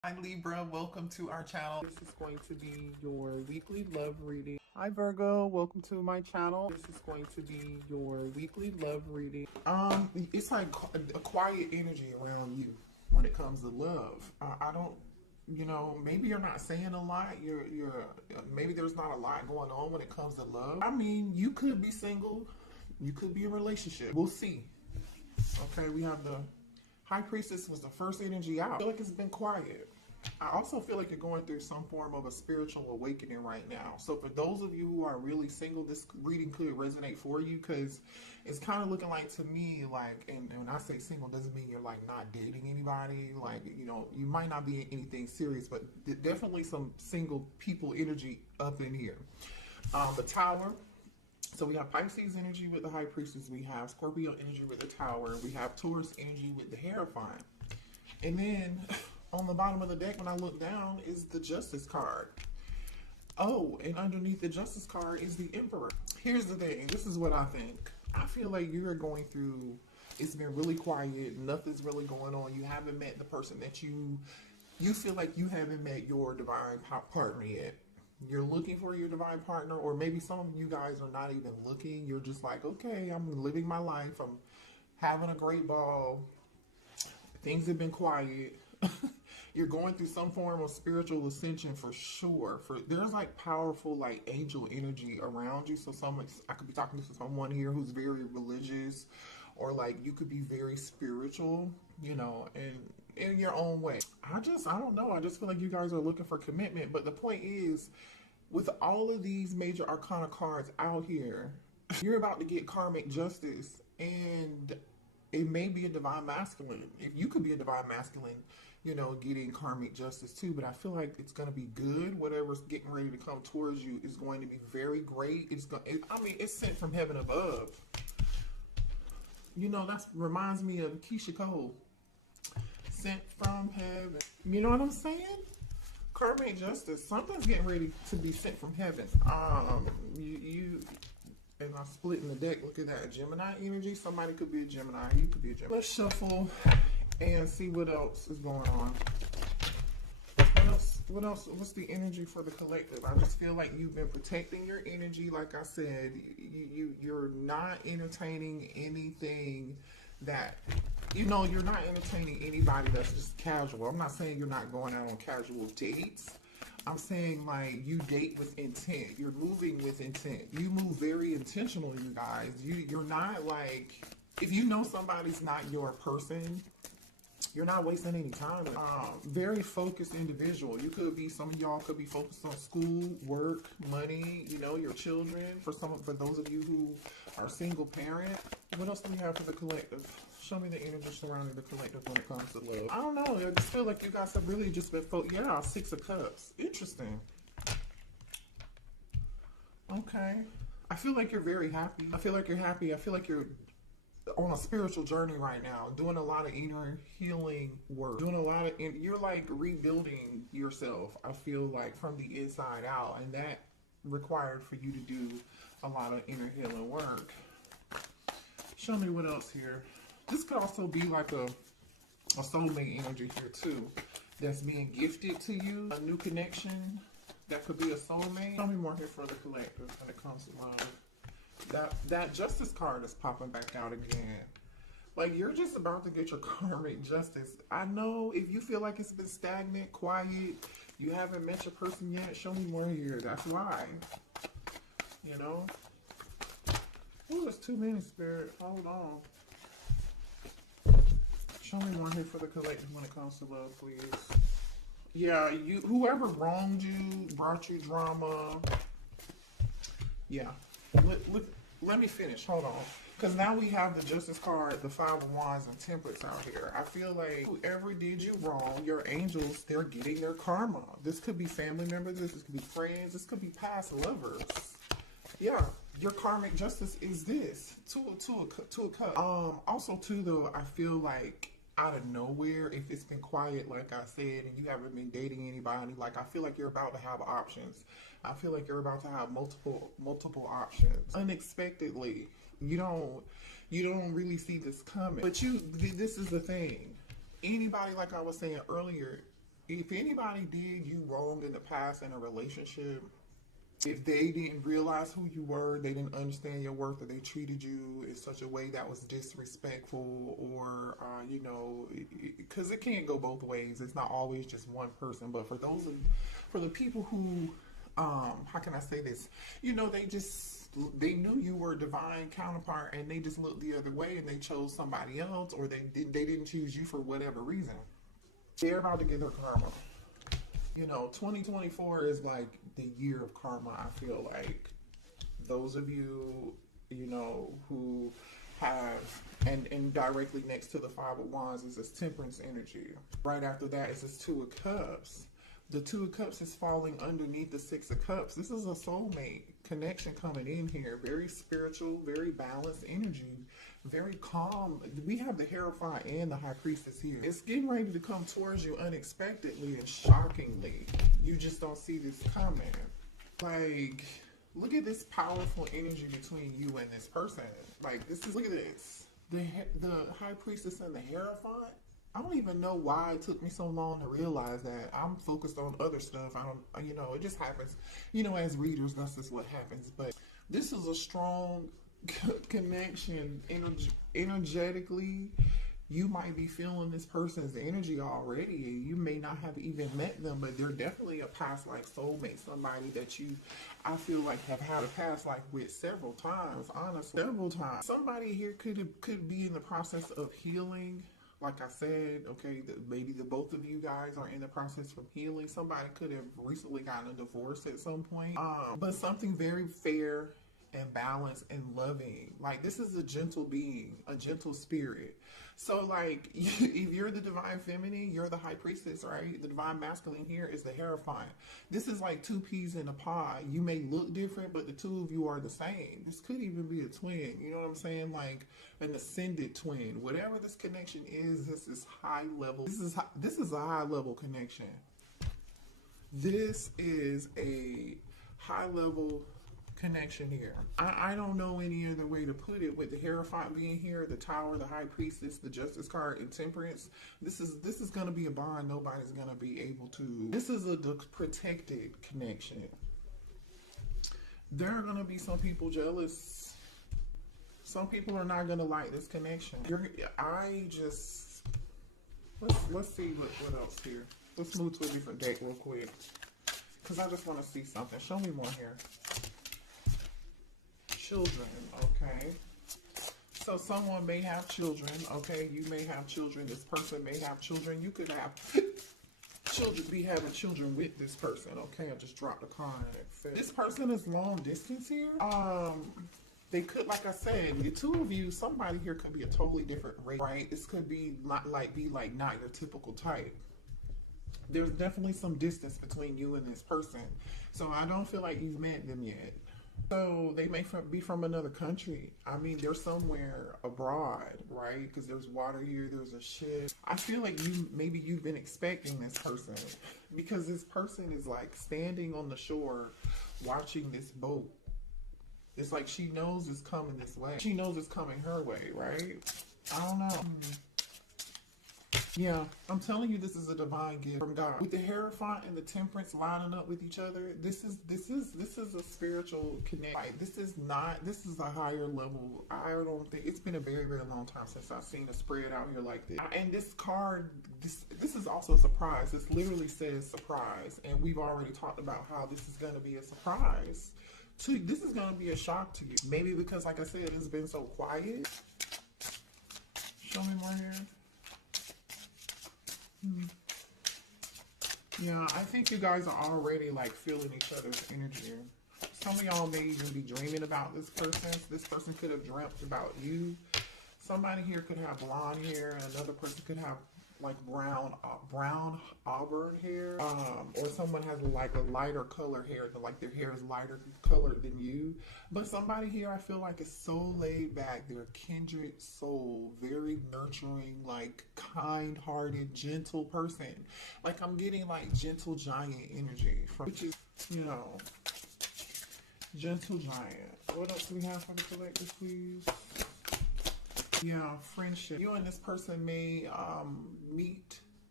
Hi Libra, welcome to our channel. This is going to be your weekly love reading. Hi Virgo, welcome to my channel. This is going to be your weekly love reading. It's like a quiet energy around you when it comes to love. I don't, maybe you're not saying a lot. Maybe there's not a lot going on when it comes to love. I mean, you could be single, you could be in a relationship. We'll see. Okay, we have the High Priestess was the first energy out. I feel like it's been quiet. I also feel like you're going through some form of a spiritual awakening right now. So for those of you who are really single, this reading could resonate for you because it's kind of looking like to me, like, and when I say single, doesn't mean you're like not dating anybody. Like, you might not be in anything serious, but definitely some single people energy up in here. The Tower. So we have Pisces energy with the High Priestess. We have Scorpio energy with the Tower. We have Taurus energy with the Hierophant. And then on the bottom of the deck, when I look down, is the Justice card. Oh, and underneath the Justice card is the Emperor. Here's the thing. This is what I think. I feel like you're going through, it's been really quiet. Nothing's really going on. You haven't met the person that you feel like you haven't met your divine partner yet. You're looking for your divine partner, or maybe some of you guys are not even looking. You're just like, okay, I'm living my life. I'm having a great ball. Things have been quiet. You're going through some form of spiritual ascension for sure. There's like powerful like angel energy around you. So I could be talking to someone here who's very religious, or like you could be very spiritual, and in your own way. I don't know. I just feel like you guys are looking for commitment. But the point is, with all of these major arcana cards out here, you're about to get karmic justice, and it may be a divine masculine. If you could be a divine masculine, getting karmic justice too. But I feel like it's going to be good. Whatever's getting ready to come towards you is going to be very great. It's sent from heaven above. That reminds me of Keisha Cole. Sent from heaven. You know what I'm saying? Karmic justice. Something's getting ready to be sent from heaven. And I'm splitting the deck. Look at that. Gemini energy. Somebody could be a Gemini. You could be a Gemini. Let's shuffle and see what else is going on. What else? What's the energy for the collective? I just feel like you've been protecting your energy. Like I said, you're not entertaining anything that, you're not entertaining anybody that's just casual. I'm not saying you're not going out on casual dates. I'm saying like you date with intent. You're moving with intent. You move very intentional, you guys. You're not like, if you know somebody's not your person, you're not wasting any time. Very focused individual. You could be, some of y'all could be focused on school, work, money, your children. For those of you who are single parent. What else do we have for the collective? Show me the energy surrounding the collective when it comes to love. I don't know. I just feel like you guys have really just been yeah, Six of Cups. Interesting. Okay. I feel like you're very happy. I feel like you're happy. I feel like you're on a spiritual journey right now, doing a lot of inner healing work, you're like rebuilding yourself, I feel like, from the inside out, and that required for you to do a lot of inner healing work. Show me what else here. This could also be like a soulmate energy here too, that's being gifted to you, a new connection. That could be a soulmate. Show me more here for the collective when it comes to love. That Justice card is popping back out again. Like, you're just about to get your karmic justice. I know if you feel like it's been stagnant, quiet, you haven't met your person yet, show me more here. That's why. Ooh, there's too many, Spirit. Hold on. Show me more here for the collective when it comes to love, please. Yeah, whoever wronged you, brought you drama. Yeah. Let me finish. Hold on. Because now we have the Justice card, the Five of Wands, and Temperance out here. I feel like whoever did you wrong, your angels, they're getting their karma. This could be family members. This could be friends. This could be past lovers. Yeah. Your karmic justice is this. Two of Cups. Also, too, though, I feel like out of nowhere, if it's been quiet, like I said, and you haven't been dating anybody, like, I feel like you're about to have options. I feel like you're about to have multiple options. Unexpectedly. You don't really see this coming. But this is the thing. Anybody, like I was saying earlier, if anybody did you wrong in the past in a relationship, if they didn't realize who you were, they didn't understand your worth, or they treated you in such a way that was disrespectful, or you know, because it can't go both ways. It's not always just one person. But for the people who, how can I say this? You know, they knew you were a divine counterpart, and they just looked the other way, and they chose somebody else, or they didn't choose you for whatever reason. They're about to get their karma. You know, 2024 is like the year of karma, I feel like. Those of you, you know, who have, and directly next to the Five of Wands is this Temperance energy. Right after that is this Two of Cups. The Two of Cups is falling underneath the Six of Cups. This is a soulmate connection coming in here. Very spiritual, very balanced energy. Very calm. We have the Hierophant and the High Priestess here. It's getting ready to come towards you unexpectedly and shockingly. You just don't see this coming. Like, look at this powerful energy between you and this person. Like, this is, look at this. The High Priestess and the Hierophant. I don't even know why it took me so long to realize that. I'm focused on other stuff. I don't, you know, it just happens. You know, as readers, that's just what happens. But this is a strong connection. Energetically, you might be feeling this person's energy already. You may not have even met them, but they're definitely a past life soulmate. Somebody that you, I feel like, have had a past life with several times. Honestly, several times. Somebody here could be in the process of healing. Like I said, okay, maybe the both of you guys are in the process of healing. Somebody could have recently gotten a divorce at some point. But something very fair and balanced and loving. Like, this is a gentle being, a gentle spirit. So, like, if you're the divine feminine, you're the High Priestess, right? The divine masculine here is the Hierophant. This is like two peas in a pod. You may look different, but the two of you are the same. This could even be a twin. You know what I'm saying? Like an ascended twin. Whatever this connection is, this is high level. This is a high level connection. This is a high level connection here. I don't know any other way to put it. With the Hierophant being here, the Tower, the High Priestess, the Justice card, and Temperance, this is going to be a bond nobody's going to be able to. This is a protected connection. There are going to be some people jealous. Some people are not going to like this connection. Let's see what else here. Let's move to a different deck real quick, because I just want to see something. Show me more here. Children, okay. So someone may have children, okay. You may have children. This person may have children. You could have children, be having children with this person, okay. I just dropped a card. This person is long distance here. They could, like I said, the two of you, somebody here could be a totally different race, right? This could be not your typical type. There's definitely some distance between you and this person. So I don't feel like you've met them yet. So they may be from another country. I mean, they're somewhere abroad, right? Because there's water here, there's a ship. I feel like maybe you've been expecting this person, because this person is like standing on the shore watching this boat. It's like she knows it's coming this way. She knows it's coming her way, right? I don't know. Yeah, I'm telling you, this is a divine gift from God. With the Hierophant and the Temperance lining up with each other, this is a spiritual connection. Like, this is a higher level. I don't think it's been a very, very long time since I've seen a spread out here like this. And this card, this is also a surprise. This literally says surprise, and we've already talked about how this is going to be a surprise. This is going to be a shock to you. Maybe because, like I said, it's been so quiet. Show me more here. Yeah, I think you guys are already like feeling each other's energy. Some of y'all may even be dreaming about this person. This person could have dreamt about you. Somebody here could have blonde hair, and another person could have like brown auburn hair, or someone has like a lighter color hair, like their hair is lighter colored than you. But somebody here, I feel like, is so laid back. They're a kindred soul, very nurturing, like kind-hearted, gentle person. Like, I'm getting like gentle giant energy from, which is, you know, gentle giant. What else do we have for the collective, please? Yeah, friendship. You and this person may meet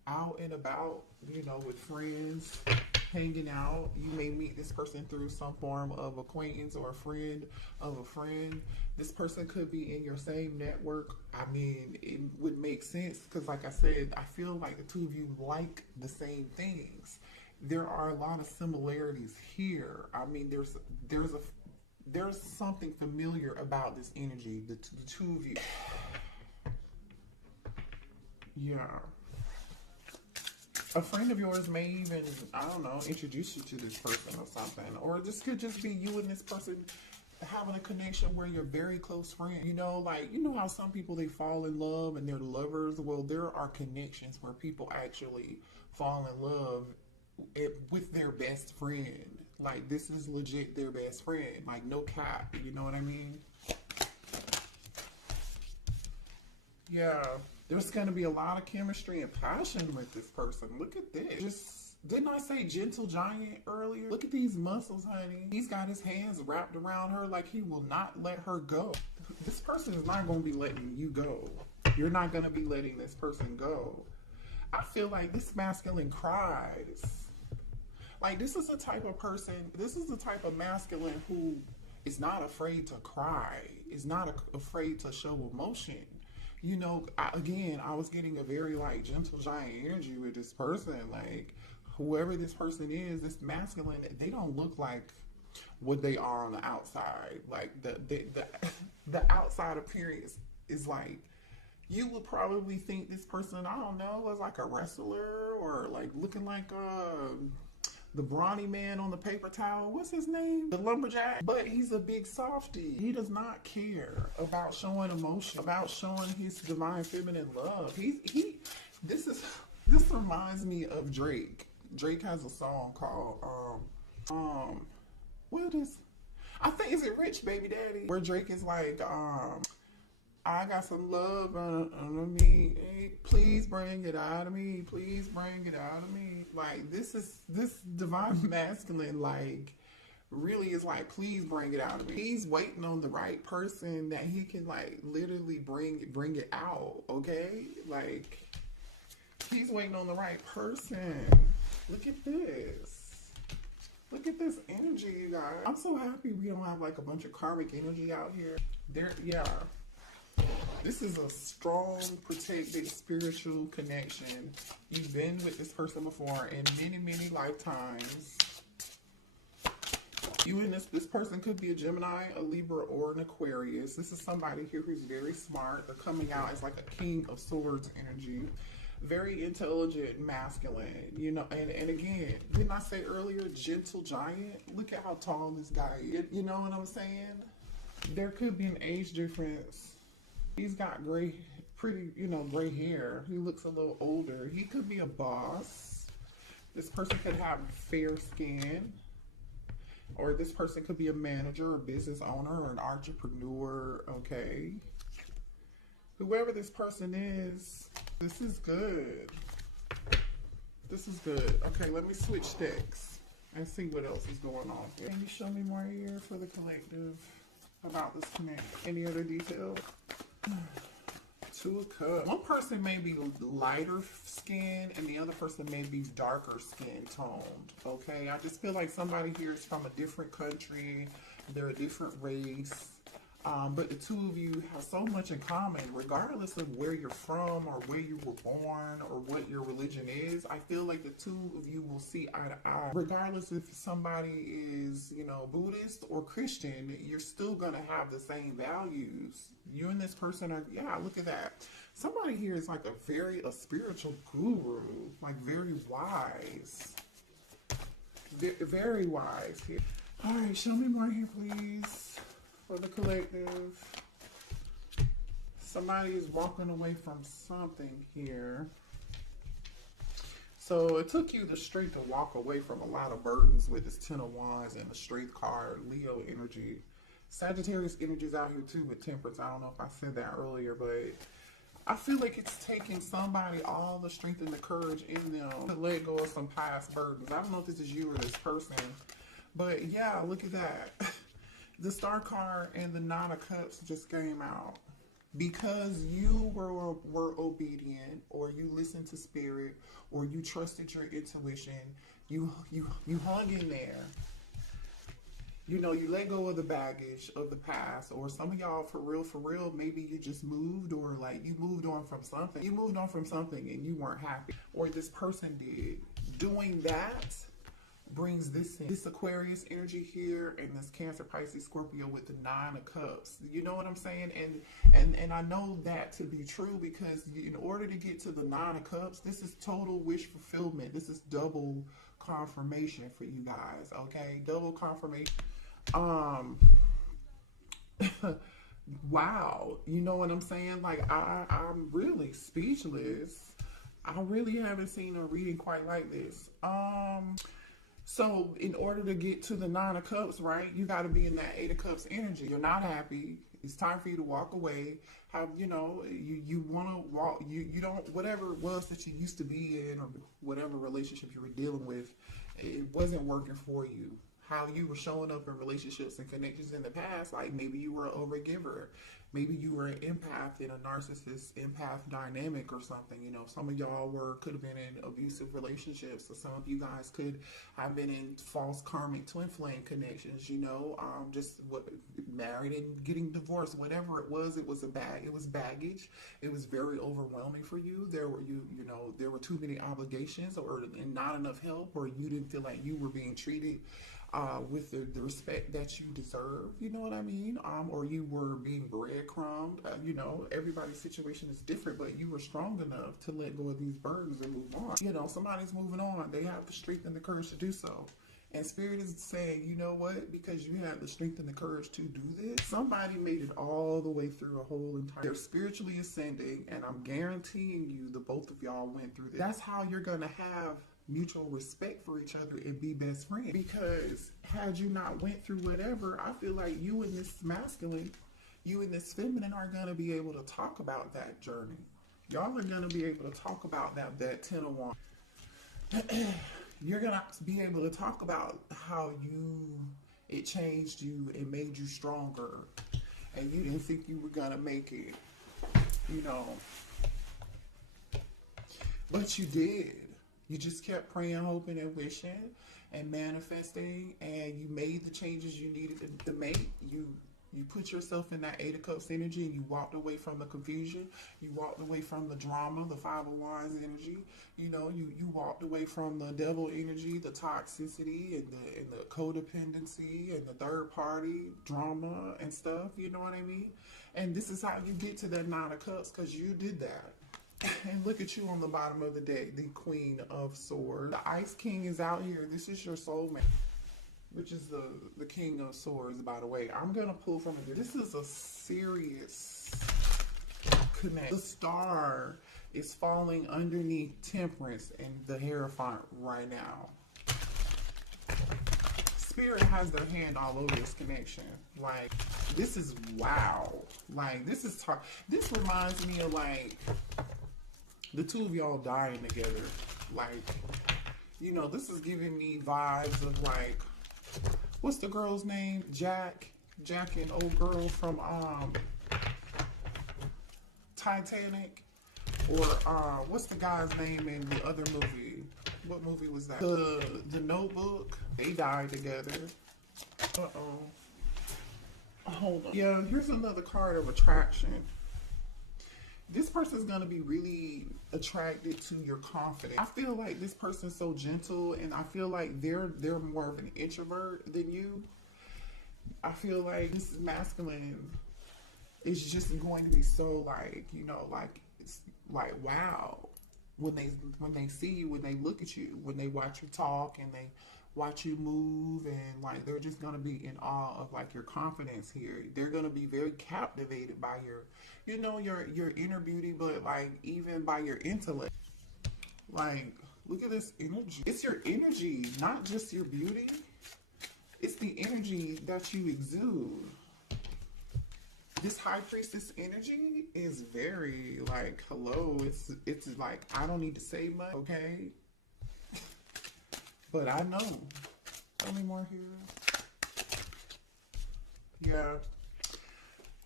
out and about, you know, with friends, hanging out. You may meet this person through some form of acquaintance or a friend of a friend. This person could be in your same network. I mean, it would make sense because, like I said, I feel like the two of you like the same things. There are a lot of similarities here. I mean, there's something familiar about this energy, the two of you. Yeah. A friend of yours may even, I don't know, introduce you to this person or something. Or this could just be you and this person having a connection where you're very close friends. You know, like, you know how some people, they fall in love and they're lovers? Well, there are connections where people actually fall in love with their best friend. Like, this is legit their best friend. Like, no cap. You know what I mean? Yeah. There's going to be a lot of chemistry and passion with this person. Look at this. Didn't I say gentle giant earlier? Look at these muscles, honey. He's got his hands wrapped around her like he will not let her go. This person is not going to be letting you go. You're not going to be letting this person go. I feel like this masculine cries. Like, this is the type of person, this is the type of masculine who is not afraid to cry, is not afraid to show emotion. You know, I was getting a very, like, gentle giant energy with this person. Like, whoever this person is, this masculine, they don't look like what they are on the outside. Like, the outside appearance is like, you would probably think this person, I don't know, was like a wrestler or like looking like the brawny man on the paper towel. What's his name? The lumberjack. But he's a big softie. He does not care about showing emotion, about showing his divine feminine love. This reminds me of Drake. Drake has a song called I think, is it Rich Baby Daddy? Where Drake is like, I got some love under me. Hey, please bring it out of me. Please bring it out of me. Like, this divine masculine, like, really is like, please bring it out of me. He's waiting on the right person that he can, like, literally bring it out, okay? Like, he's waiting on the right person. Look at this. Look at this energy, you guys. I'm so happy we don't have, like, a bunch of karmic energy out here. Yeah. This is a strong, protected, spiritual connection. You've been with this person before in many, many lifetimes. You and this person could be a Gemini, a Libra, or an Aquarius. This is somebody here who's very smart. They're coming out as like a King of Swords energy. Very intelligent, masculine, you know, and again, didn't I say earlier, gentle giant? Look at how tall this guy is. You know what I'm saying? There could be an age difference. He's got gray hair. He looks a little older. He could be a boss. This person could have fair skin. Or this person could be a manager, or business owner, or an entrepreneur, okay? Whoever this person is, this is good. This is good. Okay, let me switch decks and see what else is going on here. Can you show me more here for the collective about this connect? Any other details? Two of Cups. One person may be lighter skin and the other person may be darker skin toned. Okay, I just feel like somebody here is from a different country. They're a different race. But the two of you have so much in common, regardless of where you're from or where you were born or what your religion is. I feel like the two of you will see eye to eye. Regardless if somebody is, you know, Buddhist or Christian, you're still going to have the same values. You and this person are, yeah, look at that. Somebody here is like a spiritual guru, like very wise. Very wise here. All right, show me more here, please. For the collective, somebody is walking away from something here. So it took you the strength to walk away from a lot of burdens with this Ten of Wands and the Strength card, Leo energy. Sagittarius energy is out here too with Temperance. I don't know if I said that earlier, but I feel like it's taking somebody all the strength and the courage in them to let go of some past burdens. I don't know if this is you or this person, but yeah, look at that. The Star card and the Nine of Cups just came out. because you were obedient, or you listened to spirit, or you trusted your intuition, you hung in there. You know, you let go of the baggage of the past. Or some of y'all, for real, maybe you just moved, or like you moved on from something. You moved on from something and you weren't happy, or this person did. Doing that brings this Aquarius energy here, and this Cancer, Pisces, Scorpio with the 9 of Cups. You know what I'm saying? And I know that to be true, because in order to get to the 9 of Cups, this is total wish fulfillment. This is double confirmation for you guys, okay? Double confirmation. Wow, you know what I'm saying? Like, I'm really speechless. I really haven't seen a reading quite like this. So in order to get to the 9 of Cups, right, you got to be in that 8 of Cups energy. You're not happy. It's time for you to walk away. You know, you want to walk, you don't, whatever it was that you used to be in, or whatever relationship you were dealing with, it wasn't working for you. How you were showing up in relationships and connections in the past, like maybe you were an overgiver, maybe you were an empath in a narcissist empath dynamic or something. You know, some of y'all could have been in abusive relationships, or some of you guys could have been in false karmic twin flame connections. You know, just married and getting divorced, whatever it was baggage. It was very overwhelming for you. There were too many obligations, or not enough help, or you didn't feel like you were being treated with the respect that you deserve, you know what I mean? Or you were being breadcrumbed. You know, everybody's situation is different, but you were strong enough to let go of these burdens and move on. You know, somebody's moving on. They have the strength and the courage to do so. And Spirit is saying, you know what? Because you had the strength and the courage to do this, somebody made it all the way through a whole entire... They're spiritually ascending, and I'm guaranteeing you the both of y'all went through this. That's how you're going to have mutual respect for each other and be best friends. Because had you not went through whatever, I feel like you and this masculine, you and this feminine are going to be able to talk about that journey. Y'all are going to be able to talk about that 10 of Wands. You're going to be able to talk about how it changed you and made you stronger, and you didn't think you were going to make it, you know, but you did. You just kept praying, hoping, and wishing, and manifesting, and you made the changes you needed to make. You put yourself in that 8 of Cups energy, and you walked away from the confusion. You walked away from the drama, the 5 of Wands energy. You know, you walked away from the devil energy, the toxicity, and the codependency, and the third party drama and stuff. You know what I mean? And this is how you get to that 9 of Cups, because you did that. And look at you on the bottom of the deck, the Queen of Swords. The Ice King is out here. This is your soulmate, which is the King of Swords, by the way. I'm going to pull from it. This is a serious connect. The star is falling underneath Temperance and the Hierophant right now. Spirit has their hand all over this connection. Like, this is wow. Like, this reminds me of, like, the two of y'all dying together. Like, you know, this is giving me vibes of, like, what's the girl's name? Jack and old girl from Titanic. Or what's the guy's name in the other movie? What movie was that? The Notebook. They died together. Hold on. Yeah, here's another card of attraction. This person's going to be really attracted to your confidence. I feel like this person's so gentle, and I feel like they're more of an introvert than you. I feel like this masculine is just going to be so, like, you know, like, it's like, wow. When they see you, when they look at you, when they watch you talk, and they watch you move, and like, they're just going to be in awe of, like, your confidence here. They're going to be very captivated by your, you know, your inner beauty, but like, even by your intellect. Like, look at this energy. It's your energy, not just your beauty. It's the energy that you exude. This High Priestess energy is very, like, hello. It's like, I don't need to say much, okay? But I know. Tell me more here. Yeah.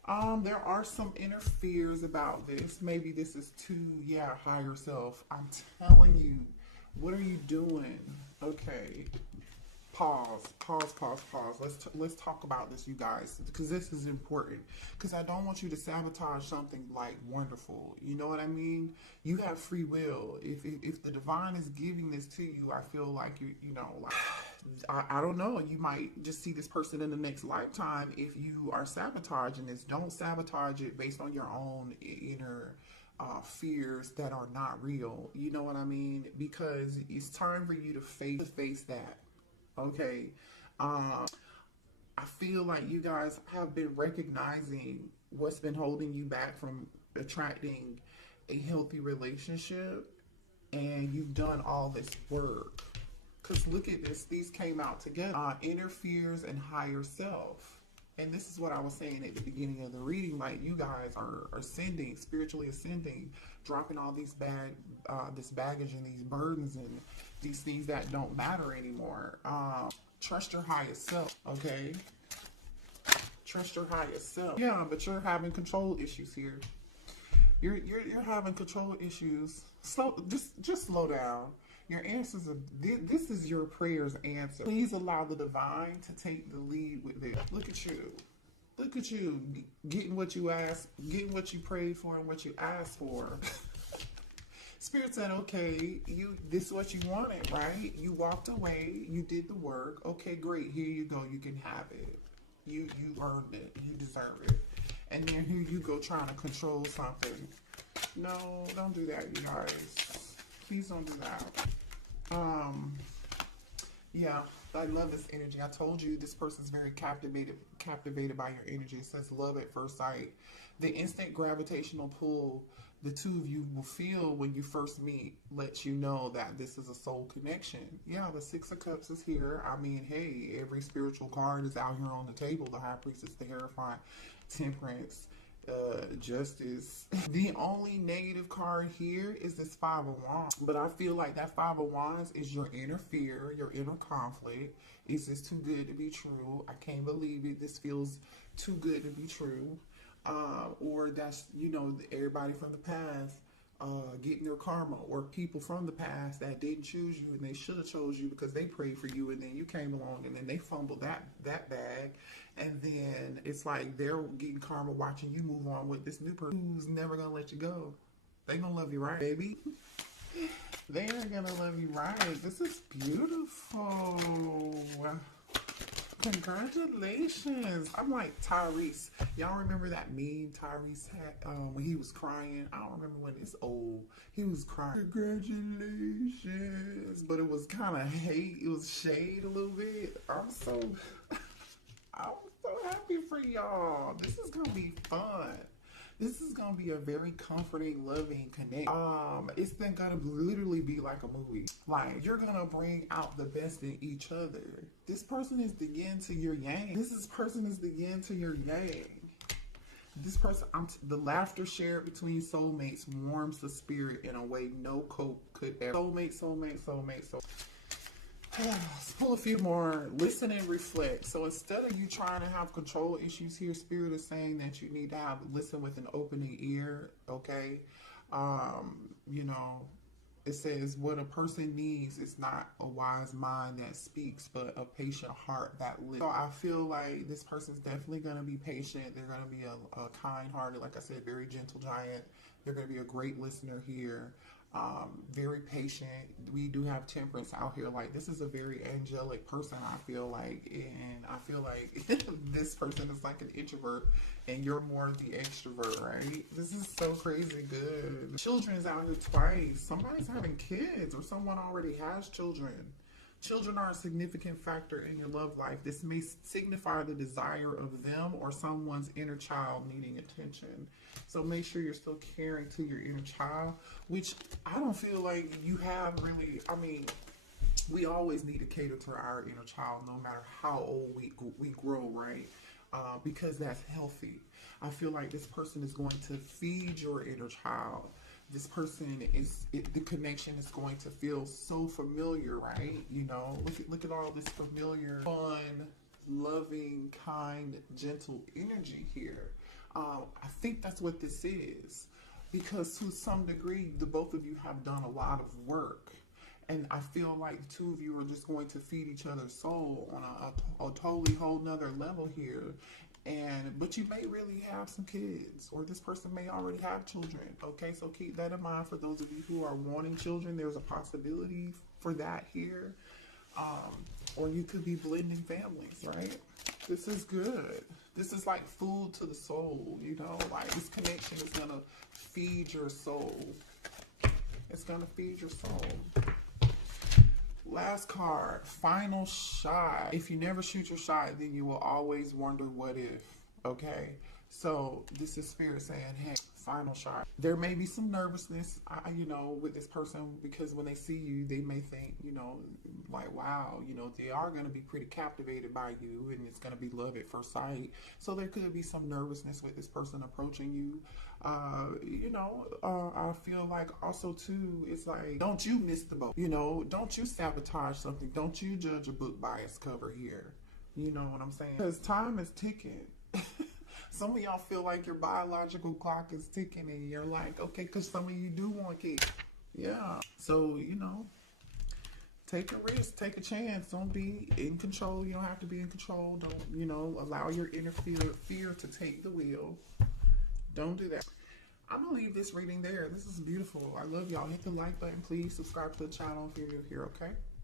There are some inner fears about this. Maybe this is too, yeah, higher self. I'm telling you, what are you doing? Okay. Pause. Let's talk about this, you guys, because this is important. Because I don't want you to sabotage something like wonderful. You know what I mean? You have free will. If the divine is giving this to you, I feel like you know, like I don't know. You might just see this person in the next lifetime if you are sabotaging this. Don't sabotage it based on your own inner fears that are not real. You know what I mean? Because it's time for you to face that. Okay. I feel like you guys have been recognizing what's been holding you back from attracting a healthy relationship, and you've done all this work. Because look at this, these came out together. Inner fears and higher self. And this is what I was saying at the beginning of the reading. Like, you guys are ascending, spiritually ascending, dropping all these this baggage and these burdens and these things that don't matter anymore. Trust your highest self, okay? Trust your highest self. Yeah, but you're having control issues here. You're having control issues. Just slow down. Your answers are, this is your prayer's answer. Please allow the divine to take the lead with this. Look at you. Look at you getting what you asked, getting what you prayed for and what you asked for. Spirit said, okay, this is what you wanted, right? You walked away, you did the work. Okay, great. Here you go. You can have it. You earned it. You deserve it. And then here you go trying to control something. No, don't do that, you guys. Please don't do that. Yeah, I love this energy. I told you this person's very captivated by your energy. It says love at first sight. The instant gravitational pull the two of you will feel when you first meet lets you know that this is a soul connection. Yeah, the Six of Cups is here. I mean, hey, every spiritual card is out here on the table. The High Priestess, the Hierophant, Temperance, Justice. The only negative card here is this Five of Wands. But I feel like that Five of Wands is your inner fear, your inner conflict. Is this too good to be true? I can't believe it. This feels too good to be true. Or that's, you know, everybody from the past getting their karma, or people from the past that didn't choose you and they should have chose you because they prayed for you and then you came along and then they fumbled that bag, and then it's like they're getting karma watching you move on with this new person who's never gonna let you go. They gonna love you right, baby. They are gonna love you right. This is beautiful. Congratulations. I'm like Tyrese. Y'all remember that meme Tyrese had when he was crying? I don't remember when it's old. He was crying. Congratulations. But it was kind of hate. It was shade a little bit. I'm so happy for y'all. This is going to be fun. This is going to be a very comforting, loving connection. It's then going to literally be like a movie. Like, you're going to bring out the best in each other. This person is the yin to your yang. This person is the yin to your yang. This person, the laughter shared between soulmates warms the spirit in a way no cope could ever. Soulmate. Let's pull a few more. Listen and reflect. So instead of you trying to have control issues here, Spirit is saying that you need to listen with an opening ear, okay? You know, it says what a person needs is not a wise mind that speaks, but a patient heart that listens. So I feel like this person's definitely going to be patient. They're going to be a kind-hearted, like I said, very gentle giant. They're going to be a great listener here. Very patient. We do have Temperance out here. Like, this is a very angelic person, I feel like, and I feel like this person is like an introvert and you're more the extrovert, right? This is so crazy good. Children's out here twice. Somebody's having kids, or someone already has children. Children are a significant factor in your love life. This may signify the desire of them or someone's inner child needing attention. So make sure you're still caring to your inner child, which I don't feel like you have really. I mean, we always need to cater to our inner child no matter how old we grow, right? Because that's healthy. I feel like this person is going to feed your inner child. This person the connection is going to feel so familiar, right? You know, look at all this familiar, fun, loving, kind, gentle energy here. I think that's what this is, because to some degree, the both of you have done a lot of work. And I feel like the two of you are just going to feed each other's soul on a totally whole nother level here. But you may really have some kids, or this person may already have children. Okay, so keep that in mind for those of you who are wanting children. There's a possibility for that here. Or you could be blending families, right? This is good. This is like food to the soul, you know, like this connection is gonna feed your soul. It's gonna feed your soul. Last card, final shot. If you never shoot your shot, then you will always wonder what if, okay? So this is Spirit saying, hey, final shot. There may be some nervousness, you know, with this person, because when they see you, they may think, you know, like, wow, you know, they are going to be pretty captivated by you, and it's going to be love at first sight. So there could be some nervousness with this person approaching you. You know, I feel like also too, it's like, don't you miss the boat, you know, don't you sabotage something, don't you judge a book by its cover here, you know what I'm saying? Because time is ticking. Some of y'all feel like your biological clock is ticking, and you're like, okay, because some of you do want kids. Yeah, so, you know, take a risk, take a chance. Don't be in control. You don't have to be in control. Don't, you know, allow your inner fear to take the wheel. Don't do that. I'm going to leave this reading there. This is beautiful. I love y'all. Hit the like button, please. Subscribe to the channel if you're new here, okay?